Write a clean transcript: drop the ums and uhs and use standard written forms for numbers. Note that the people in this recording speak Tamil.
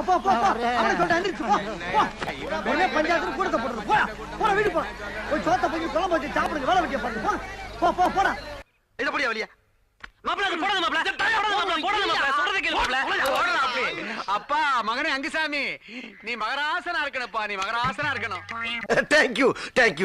போ போ போ அவனை சொல்லிட்டு எந்திரிச்சு போ போ உடனே பஞ்சாயத்து கூடத்தை போடுறது போடா போடா வீடு போ போய் சோத்த போய் குழம்பு வச்சு சாப்பிடுங்க வேலை வெட்டிய பாருங்க போ போ போ போடா இத போடியா வலியா மாப்ள அது போடுங்க மாப்ள போடுங்க மாப்ள சொல்றத கேளு மாப்ள அப்பா மகனே அங்குசாமி நீ மகராசனா இருக்கணும்ப்பா நீ மகராசனா இருக்கணும் தேங்க்யூ தேங்க்யூ